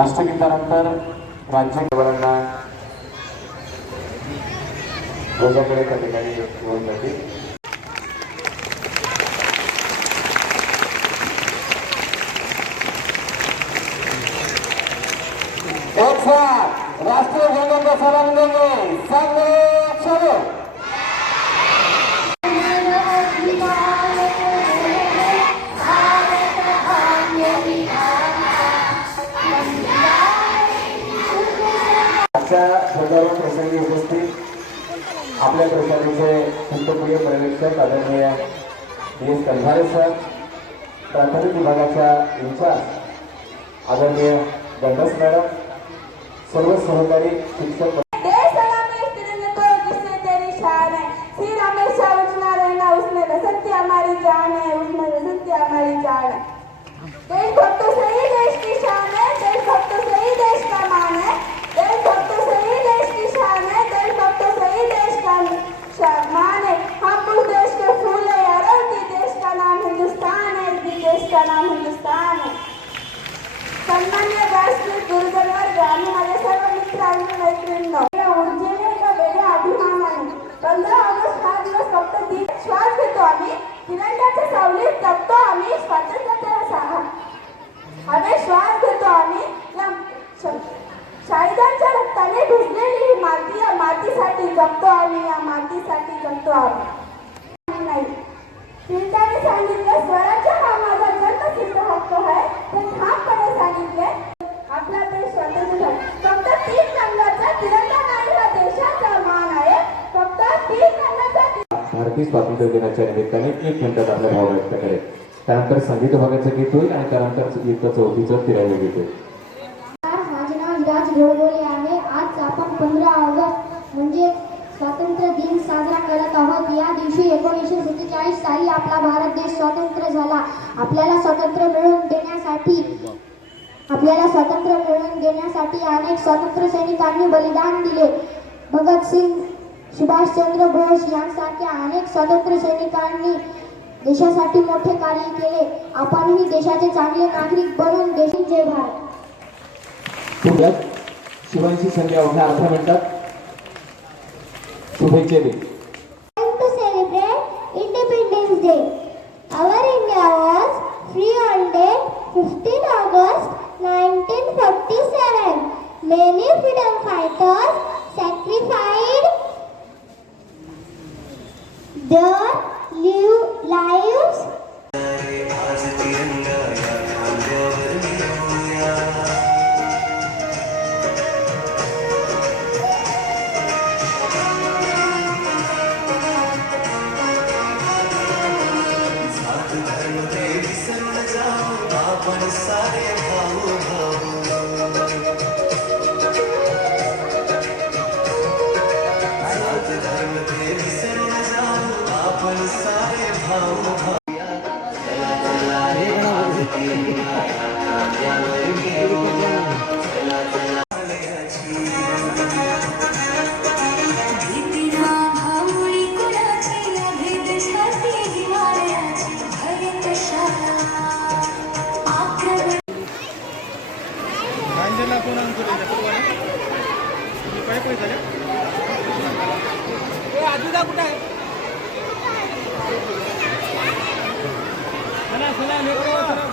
राष्ट्रगीतानंतर राज्यपालांना ध्वजाकडे त्या ठिकाणी घेऊन जातील. एक साथ राष्ट्रीय ध्वज को सलाम देंगे. संघ चलो. ध्वजारोहण प्रसंगी उपस्थित आपल्या प्रशासनाचे संतप्रिय पर्यवेक्षक आदरणीय DS कंधारे सर, प्राथमिक विभागाच्या इंचार्ज आदरणीय गंडस मॅडम, सर्व सहकारी शिक्षक. देश हमें तिरंगे को जिससे तेरी शान है, सिर हमेशा उठना रहना, उसमें बसंती हमारी जान है, उसमें बसंती हमारी जान है. देशभक्तों से ही देश की शान है, देशभक्तों से ही देश का मान है, देशभक्तों से ही देश की शान है, देशभक्तों से ही देश का मान है. हम उस देश के फूल है यारो, कि देश का नाम हिंदुस्तान है, कि देश का नाम हिंदुस्तान है. सन्मान्य व्यासपीठ गुरुजनवर आणि माझ्या सर्व मित्र आणि मैत्रिणींनो, या ऊर्जेने एका वेगळ्या अभिमानाने 15 ऑगस्ट हा दिवस फक्त श्वास घेतो आम्ही, तिरंग्याच्या सावलीत जगतो आम्ही, स्वातंत्र्याचा हवे श्वास घेतो आम्ही. या शाहिदांच्या रक्ताने भिजलेली ही माती, या मातीसाठी जगतो आम्ही, या मातीसाठी जगतो आम्ही. नाही टिळकांनी सांगितलं, स्वराज्य हा माझा जन्मसिद्ध हक्क आहे, ते ठामपणे सांगितले. आपला देश स्वतंत्र झाला, फक्त 3 रंगाचा तिरंगा नाही, हा देशाचा मान आहे. फक्त 3 रंगाचा. भारतीय स्वातंत्र्य दिनाच्या निमित्ताने 1 मिनिटात आपला भाव व्यक्त करेल. त्यानंतर संगीत विभागाचं गीत होईल आणि त्यानंतर इयत्ता 4थीचं तिरंगा गीत होईल. माझे नाव विराज घोडबोले आहे. आज आपण 15 ऑगस्ट म्हणजे स्वातंत्र्य दिन साजरा करत आहोत. या दिवशी 1947 साली आपला भारत देश स्वतंत्र झाला. आपल्याला स्वातंत्र्य मिळवून देण्यासाठी अनेक स्वातंत्र्य सैनिकांनी बलिदान दिले. भगतसिंग, सुभाषचंद्र बोस यांसारख्या अनेक स्वातंत्र्य सैनिकांनी देशासाठी मोठे कार्य केले. आपणही देशाचे चांगले नागरिक बनून देशाची जय भारत. शिवांशी संधी अवघ्या 18 मिनिटात शुभेच्छा दे. To celebrate Independence Day. Our India was free on date 15 August 1947. Many freedom fighters sacrificed their lives. आजूदा कुठं आहे? चला चला लेकरं